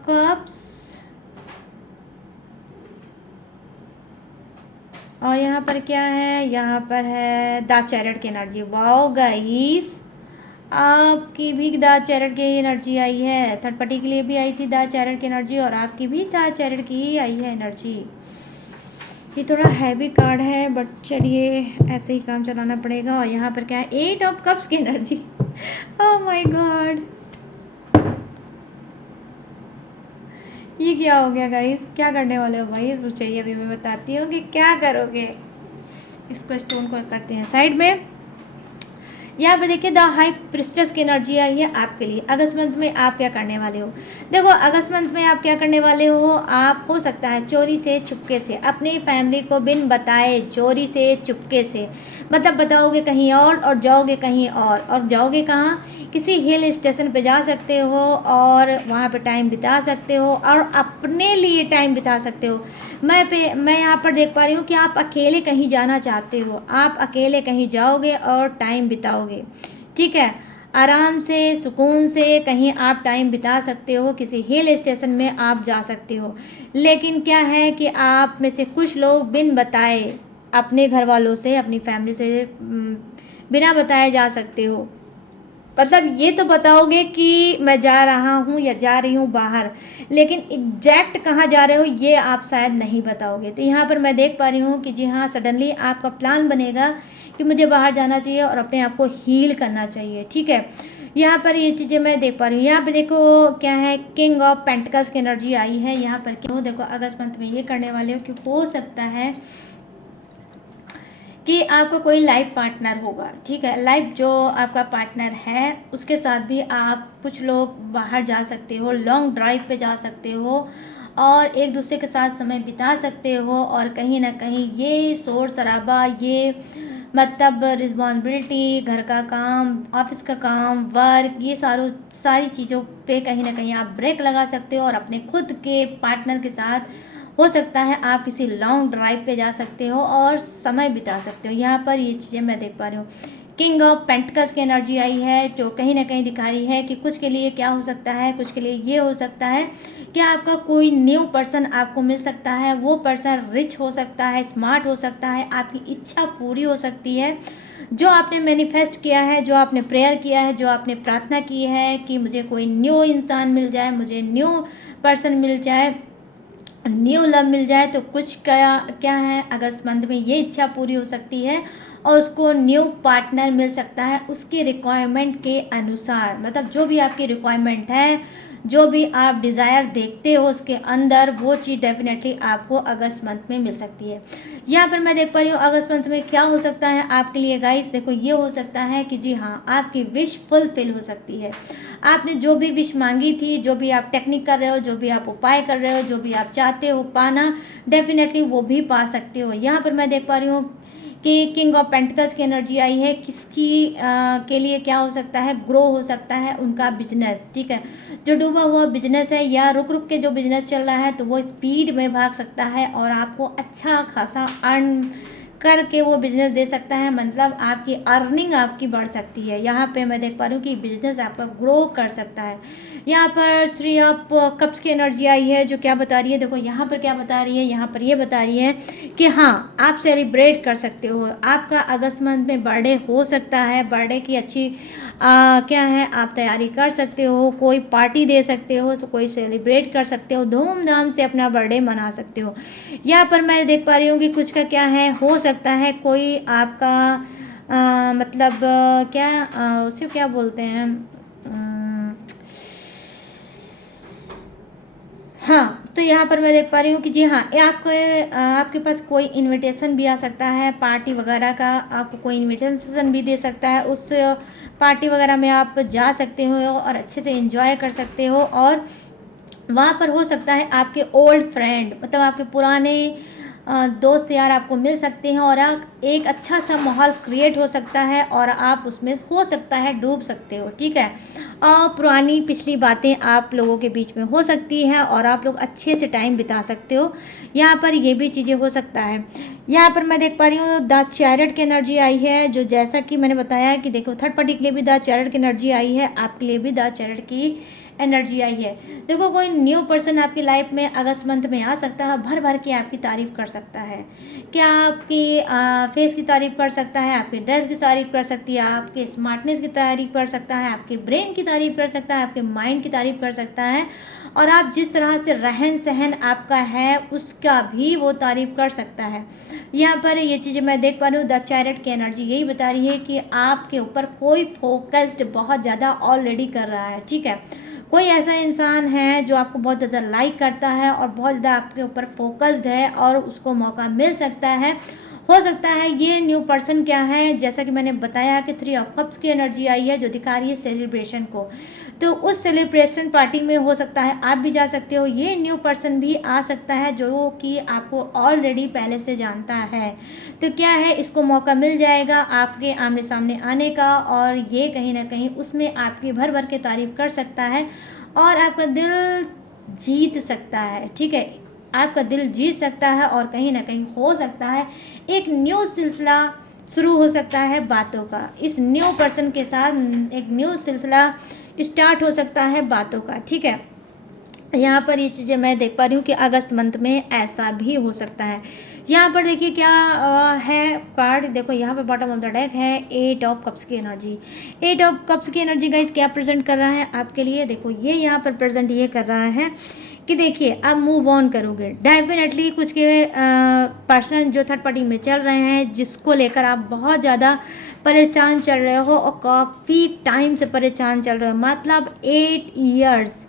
कप्स, और यहाँ पर क्या है, यहाँ पर है द चैरियट की एनर्जी। वाओ गाइस, आपकी भी द चैरियट की एनर्जी आई है, थर्ड पार्टी के लिए भी आई थी द चैरियट की एनर्जी, और आपकी भी द चैरियट की ही आई है एनर्जी। ये थोड़ा हैवी कार्ड है बट चलिए ऐसे ही काम चलाना पड़ेगा। और यहाँ पर क्या है, 8 ऑफ कप्स की एनर्जी। ओह माय गॉड, ये क्या हो गया गाइस, क्या करने वाले हो भाई, रुचिए अभी मैं बताती हूँ कि क्या करोगे। इसको स्टोन को करते हैं साइड में। यहाँ पे देखिए द हाई प्रिस्टेस की एनर्जी आई है आपके लिए। अगस्त मंथ में आप क्या करने वाले हो, देखो अगस्त मंथ में आप क्या करने वाले हो, आप हो सकता है चोरी से चुपके से अपनी फैमिली को बिन बताए, चोरी से चुपके से, मतलब बताओगे कहीं और जाओगे कहीं और जाओगे कहाँ, किसी हिल स्टेशन पे जा सकते हो और वहाँ पे टाइम बिता सकते हो और अपने लिए टाइम बिता सकते हो। मैं यहाँ पर देख पा रही हूँ कि आप अकेले कहीं जाना चाहते हो, आप अकेले कहीं जाओगे और टाइम बिताओगे। ठीक है, आराम से सुकून से कहीं आप टाइम बिता सकते हो, किसी हिल स्टेशन में आप जा सकते हो। लेकिन क्या है कि आप में से कुछ लोग बिन बताए अपने घर वालों से, अपनी फैमिली से बिना बताए जा सकते हो। मतलब ये तो बताओगे कि मैं जा रहा हूँ या जा रही हूँ बाहर, लेकिन एग्जैक्ट कहाँ जा रहे हो ये आप शायद नहीं बताओगे। तो यहाँ पर मैं देख पा रही हूँ कि जी हाँ, सडनली आपका प्लान बनेगा कि मुझे बाहर जाना चाहिए और अपने आप को हील करना चाहिए। ठीक है, यहाँ पर ये चीज़ें मैं देख पा रही हूँ। यहाँ पर देखो क्या है, किंग ऑफ पेंटिकल्स की एनर्जी आई है यहाँ पर। क्यों, देखो अगस्त मंथ में ये करने वाले हो कि हो सकता है कि आपका कोई लाइफ पार्टनर होगा, ठीक है। लाइफ जो आपका पार्टनर है उसके साथ भी आप कुछ लोग बाहर जा सकते हो, लॉन्ग ड्राइव पे जा सकते हो और एक दूसरे के साथ समय बिता सकते हो। और कहीं ना कहीं ये शोर शराबा, ये मतलब रिस्पॉन्सिबिलिटी, घर का काम, ऑफिस का काम, वर्क, ये सारी चीज़ों पे कहीं ना कहीं आप ब्रेक लगा सकते हो और अपने खुद के पार्टनर के साथ हो सकता है आप किसी लॉन्ग ड्राइव पे जा सकते हो और समय बिता सकते हो। यहाँ पर ये चीज़ें मैं देख पा रही हूँ। किंग ऑफ पेंटिकल्स की एनर्जी आई है जो कहीं ना कहीं दिखा रही है कि कुछ के लिए क्या हो सकता है, कुछ के लिए ये हो सकता है कि आपका कोई न्यू पर्सन आपको मिल सकता है। वो पर्सन रिच हो सकता है, स्मार्ट हो सकता है, आपकी इच्छा पूरी हो सकती है। जो आपने मैनिफेस्ट किया है, जो आपने प्रेयर किया है, जो आपने प्रार्थना की है कि मुझे कोई न्यू इंसान मिल जाए, मुझे न्यू पर्सन मिल जाए, न्यू लव मिल जाए, तो कुछ क्या क्या है अगस्त मंथ में ये इच्छा पूरी हो सकती है और उसको न्यू पार्टनर मिल सकता है उसकी रिक्वायरमेंट के अनुसार। मतलब जो भी आपकी रिक्वायरमेंट है, जो भी आप डिज़ायर देखते हो उसके अंदर, वो चीज़ डेफिनेटली आपको अगस्त मंथ में मिल सकती है। यहाँ पर मैं देख पा रही हूँ अगस्त मंथ में क्या हो सकता है आपके लिए गाइस। देखो ये हो सकता है कि जी हाँ, आपकी विश फुलफिल हो सकती है। आपने जो भी विश मांगी थी, जो भी आप टेक्निक कर रहे हो, जो भी आप उपाय कर रहे हो, जो भी आप चाहते हो पाना, डेफिनेटली वो भी पा सकते हो। यहाँ पर मैं देख पा रही हूँ कि किंग ऑफ पेंटिकल्स की एनर्जी आई है। किसकी के लिए क्या हो सकता है, ग्रो हो सकता है उनका बिजनेस, ठीक है। जो डूबा हुआ बिजनेस है या रुक रुक के जो बिजनेस चल रहा है, तो वो स्पीड में भाग सकता है और आपको अच्छा खासा अर्न करके वो बिजनेस दे सकता है। मतलब आपकी अर्निंग आपकी बढ़ सकती है। यहाँ पे मैं देख पा रही हूँ कि बिजनेस आपका ग्रो कर सकता है। यहाँ पर 3 ऑफ कप्स की एनर्जी आई है जो क्या बता रही है, देखो यहाँ पर क्या बता रही है, यहाँ पर ये बता रही है कि हाँ, आप सेलिब्रेट कर सकते हो। आपका अगस्त मंथ में बर्थडे हो सकता है। बर्थडे की अच्छी क्या है, आप तैयारी कर सकते हो, कोई पार्टी दे सकते हो, कोई सेलिब्रेट कर सकते हो, धूमधाम से अपना बर्थडे मना सकते हो। यहाँ पर मैं देख पा रही हूँ कि कुछ का क्या है, हो सकता है कोई आपका मतलब क्या उसे क्या बोलते हैं, हाँ, तो यहाँ पर मैं देख पा रही हूँ कि जी हाँ, आपके पास कोई इनविटेशन भी आ सकता है पार्टी वगैरह का। आपको कोई इनविटेशन भी दे सकता है, उस पार्टी वगैरह में आप जा सकते हो और अच्छे से एंजॉय कर सकते हो। और वहाँ पर हो सकता है आपके ओल्ड फ्रेंड, मतलब आपके पुराने दोस्त यार आपको मिल सकते हैं और एक अच्छा सा माहौल क्रिएट हो सकता है और आप उसमें हो सकता है डूब सकते हो, ठीक है। और पुरानी पिछली बातें आप लोगों के बीच में हो सकती है और आप लोग अच्छे से टाइम बिता सकते हो। यहाँ पर ये भी चीज़ें हो सकता है। यहाँ पर मैं देख पा रही हूँ द चैरियट की एनर्जी आई है, जो जैसा कि मैंने बताया है कि देखो थर्ड पार्टी के लिए भी द चैरियट की एनर्जी आई है, आपके लिए भी द चैरियट की एनर्जी आई है। देखो कोई न्यू पर्सन आपकी लाइफ में अगस्त मंथ में आ सकता है, भर भर के आपकी तारीफ कर सकता है। क्या आपकी फेस की तारीफ कर सकता है, आपके ड्रेस की तारीफ कर सकती है, आपके स्मार्टनेस की तारीफ कर सकता है, आपके ब्रेन की तारीफ कर सकता है, आपके माइंड की तारीफ कर सकता है और आप जिस तरह से रहन सहन आपका है उसका भी वो तारीफ कर सकता है। यहाँ पर ये चीज़ें मैं देख पा रही हूँ। द चैरियट की एनर्जी यही बता रही है कि आपके ऊपर कोई फोकस्ड बहुत ज़्यादा ऑलरेडी कर रहा है, ठीक है। कोई ऐसा इंसान है जो आपको बहुत ज़्यादा लाइक करता है और बहुत ज़्यादा आपके ऊपर फोकस्ड है और उसको मौका मिल सकता है। हो सकता है ये न्यू पर्सन क्या है, जैसा कि मैंने बताया कि 3 ऑफ कप्स की एनर्जी आई है जो दिखा रही है सेलिब्रेशन को। तो उस सेलिब्रेशन पार्टी में हो सकता है आप भी जा सकते हो, ये न्यू पर्सन भी आ सकता है जो कि आपको ऑलरेडी पहले से जानता है। तो क्या है, इसको मौका मिल जाएगा आपके आमने सामने आने का और ये कहीं ना कहीं उसमें आपकी भर भर के तारीफ कर सकता है और आपका दिल जीत सकता है, ठीक है। आपका दिल जीत सकता है और कहीं ना कहीं हो सकता है एक न्यू सिलसिला शुरू हो सकता है बातों का। इस न्यू पर्सन के साथ एक न्यू सिलसिला स्टार्ट हो सकता है बातों का, ठीक है। यहाँ पर ये चीज़ें मैं देख पा रही हूँ कि अगस्त मंथ में ऐसा भी हो सकता है। यहाँ पर देखिए क्या है कार्ड, देखो यहाँ पर बॉटम ऑफ द डेक है 8 ऑफ कप्स की एनर्जी। 8 ऑफ कप्स की एनर्जी गाइस क्या प्रेजेंट कर रहा है आपके लिए, देखो ये यहाँ पर प्रेजेंट ये कर रहा है कि देखिए आप मूव ऑन करोगे डेफिनेटली। कुछ के पर्सन जो थर्ड पार्टी में चल रहे हैं जिसको लेकर आप बहुत ज़्यादा परेशान चल रहे हो और काफ़ी टाइम से परेशान चल रहे हो, मतलब 8 ईयर्स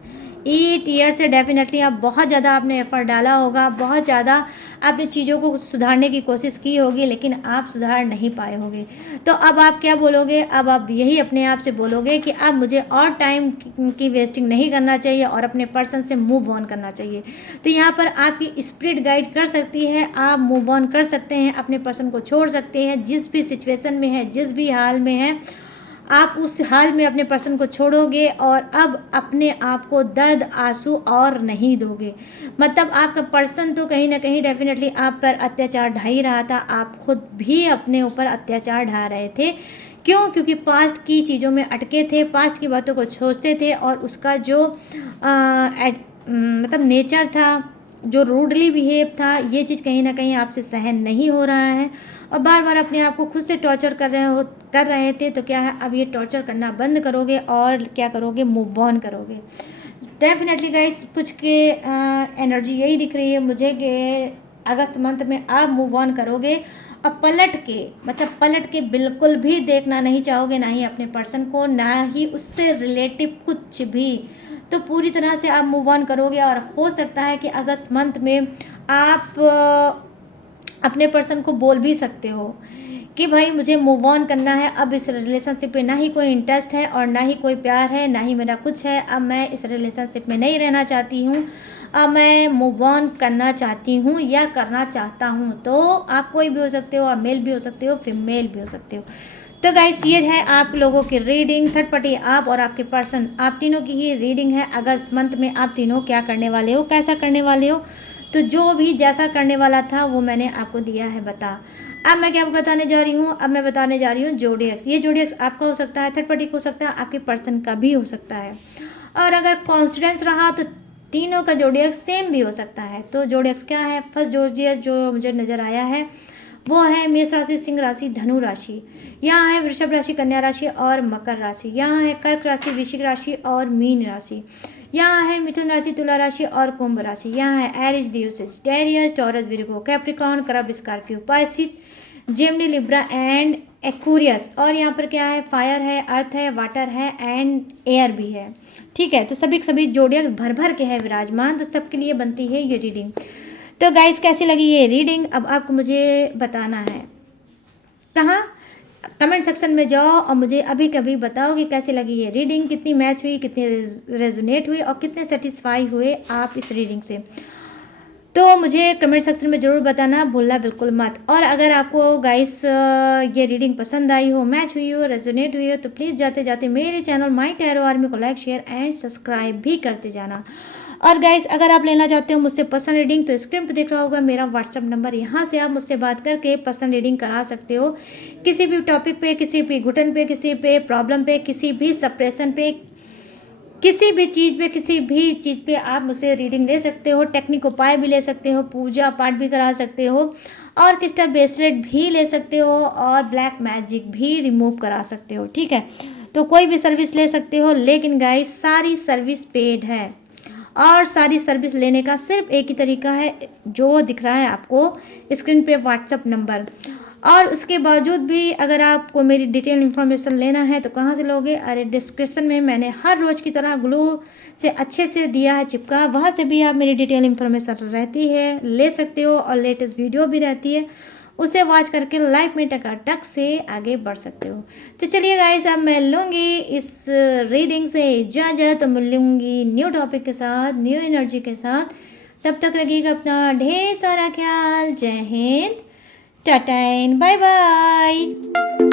8 ईयर से डेफिनेटली आप बहुत ज़्यादा आपने एफर्ट डाला होगा, बहुत ज़्यादा आपने चीज़ों को सुधारने की कोशिश की होगी, लेकिन आप सुधार नहीं पाए होंगे। तो अब आप क्या बोलोगे? अब आप यही अपने आप से बोलोगे कि अब मुझे और टाइम की वेस्टिंग नहीं करना चाहिए और अपने पर्सन से मूव ऑन करना चाहिए। तो यहाँ पर आपकी स्पिरिट गाइड कर सकती है, आप मूव ऑन कर सकते हैं, अपने पर्सन को छोड़ सकते हैं। जिस भी सिचुएशन में है, जिस भी हाल में है, आप उस हाल में अपने पर्सन को छोड़ोगे और अब अपने आप को दर्द आंसू और नहीं दोगे। मतलब आपका पर्सन तो कहीं ना कहीं डेफिनेटली आप पर अत्याचार ढा ही रहा था, आप खुद भी अपने ऊपर अत्याचार ढा रहे थे। क्यों? क्योंकि पास्ट की चीज़ों में अटके थे, पास्ट की बातों को सोचते थे और उसका जो मतलब नेचर था, जो रूडली बिहेव था, ये चीज़ कहीं ना कहीं आपसे सहन नहीं हो रहा है और बार बार अपने आप को खुद से टॉर्चर कर रहे थे। तो क्या है, अब ये टॉर्चर करना बंद करोगे और क्या करोगे? मूव ऑन करोगे। डेफिनेटली गाइस, कुछ के एनर्जी यही दिख रही है मुझे कि अगस्त मंथ में आप मूव ऑन करोगे और पलट के बिल्कुल भी देखना नहीं चाहोगे, ना ही अपने पर्सन को, ना ही उससे रिलेटिव कुछ भी। तो पूरी तरह से आप मूव ऑन करोगे और हो सकता है कि अगस्त मंथ में आप अपने पर्सन को बोल भी सकते हो कि भाई मुझे मूव ऑन करना है, अब इस रिलेशनशिप में ना ही कोई इंटरेस्ट है और ना ही कोई प्यार है, ना ही मेरा कुछ है, अब मैं इस रिलेशनशिप में नहीं रहना चाहती हूँ, अब मैं मूव ऑन करना चाहती हूँ या करना चाहता हूँ। तो आप कोई भी हो सकते हो, आप मेल भी हो सकते हो, फीमेल भी हो सकते हो। तो गाइस, ये है आप लोगों की रीडिंग, थर्ड पार्टी आप और आपके पर्सन, आप तीनों की ही रीडिंग है। अगस्त मंथ में आप तीनों क्या करने वाले हो, कैसा करने वाले हो। तो जो भी जैसा करने वाला था वो मैंने आपको दिया है बता। अब मैं क्या बताने जा रही हूँ? अब मैं बताने जा रही हूँ जोडियक्स। ये जोडियक्स आपका हो सकता है, थर्ड पार्टी को हो सकता है, आपके पर्सन का भी हो सकता है। और अगर कॉन्फिडेंस रहा तो तीनों का जोडियक्स सेम भी हो सकता है। तो जोडियक्स क्या है? फर्स्ट जोडियक्स जो मुझे नज़र आया है वो है मेष राशि, सिंह राशि, धनु राशि। यहाँ है वृषभ राशि, कन्या राशि और मकर राशि। यहाँ है कर्क राशि, वृश्चिक राशि और मीन राशि। यहाँ है मिथुन राशि, तुला राशि और कुंभ राशि। यहाँ है एरिस, लियो, सजिटेरियस, टॉरस, विर्गो, कैप्रिकॉर्न, करब, Scorpio, Pisces, Gemini, Libra and Aquarius. और यहाँ पर क्या है? फायर है, अर्थ है, वाटर है एंड एयर भी है। ठीक है, तो सभी जोडियक भर भर के है विराजमान, तो सबके लिए बनती है ये रीडिंग। तो गाइस, कैसी लगी ये रीडिंग अब आपको मुझे बताना है। कहाँ? कमेंट सेक्शन में जाओ और मुझे अभी कभी बताओ कि कैसी लगी ये रीडिंग, कितनी मैच हुई, कितनी रेजोनेट हुई और कितने सेटिस्फाई हुए आप इस रीडिंग से। तो मुझे कमेंट सेक्शन में ज़रूर बताना भूलना बिल्कुल मत। और अगर आपको गाइस ये रीडिंग पसंद आई हो, मैच हुई हो, रेजोनेट हुई हो, तो प्लीज़ जाते जाते मेरे चैनल माई टैरो आर्मी को लाइक, शेयर एंड सब्सक्राइब भी करते जाना। और गाइस, अगर आप लेना चाहते हो मुझसे पर्सनल रीडिंग तो स्क्रीन पर दिख रहा होगा मेरा व्हाट्सअप नंबर, यहाँ से आप मुझसे बात करके पर्सनल रीडिंग करा सकते हो। किसी भी टॉपिक पे, किसी भी घुटन पे, किसी पे प्रॉब्लम पे, किसी भी सप्रेशन पे, किसी भी चीज़ पे आप मुझसे रीडिंग ले सकते हो। टेक्निक उपाय भी ले सकते हो, पूजा पाठ भी करा सकते हो और क्रिस्टल ब्रेसलेट भी ले सकते हो और ब्लैक मैजिक भी रिमूव करा सकते हो। ठीक है, तो कोई भी सर्विस ले सकते हो, लेकिन गाइस सारी सर्विस पेड है और सारी सर्विस लेने का सिर्फ एक ही तरीका है जो दिख रहा है आपको स्क्रीन पे, व्हाट्सअप नंबर। और उसके बावजूद भी अगर आपको मेरी डिटेल इन्फॉर्मेशन लेना है तो कहाँ से लोगे? अरे डिस्क्रिप्शन में मैंने हर रोज़ की तरह ग्लू से अच्छे से दिया है चिपका, वहाँ से भी आप मेरी डिटेल इन्फॉर्मेशन रहती है, ले सकते हो और लेटेस्ट वीडियो भी रहती है, उसे वॉच करके लाइफ में टकाटक से आगे बढ़ सकते हो। तो चलिए गाइस, अब मैं लूँगी इस रीडिंग से इजाज़त, तो मिलूँगी न्यू टॉपिक के साथ, न्यू एनर्जी के साथ। तब तक रखिएगा अपना ढेर सारा ख्याल। जय हिंद, टाटा एंड बाय बाय।